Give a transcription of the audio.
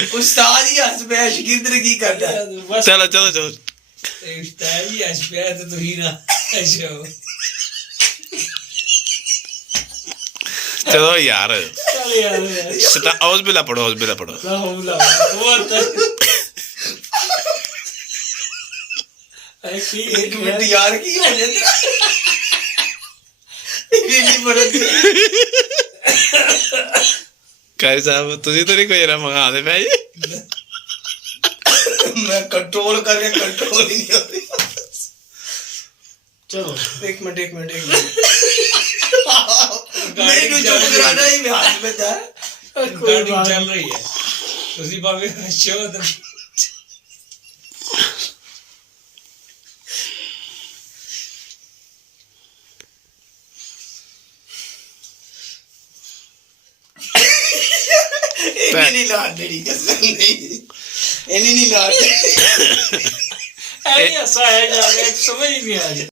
ਉਸਤਾਦ ਹੀ ਹੱਸ ਪਿਆ ਸ਼ਗਿਰਦ ਕੀ ਕਰਦਾ ਚਲੋ ਚਲੋ ਚਲੋ ਉਸਤਾਦ ਹੀ ਹੱਸ ਪਿਆ ਤੇ ਤੁਸੀਂ ਨਾ ਹੱਸੋ ਚਲੋ ਯਾਰ ਚੱਲ ਯਾਰ ਔਜ਼ ਬਿਲਾ ਪੜੋ ਔਜ਼ ਬਿਲਾ ਪੜੋ ਇੱਕ ਮਿੰਟ ਯਾਰ ਕੀ ਹੋ ਜਾਂਦਾ ਨਹੀਂ ਪੜਦੀ ਕਾਇ ਸਾਹਿਬ ਤੁਸੀਂ ਤਾਂ ਨਹੀਂ ਕੋਈ ਰਾ ਮੰਗਾ ਦੇ ਭਾਈ मैं कंट्रोल करके कंट्रोल ही नहीं होती चलो एक मिनट नहीं चुप कराना ही में हाथ में था कोई बात चल रही है उसी भावे शो तो नहीं लाड मेरी कसम नहीं लाड ऐसा है यार समझ ही नहीं आ रही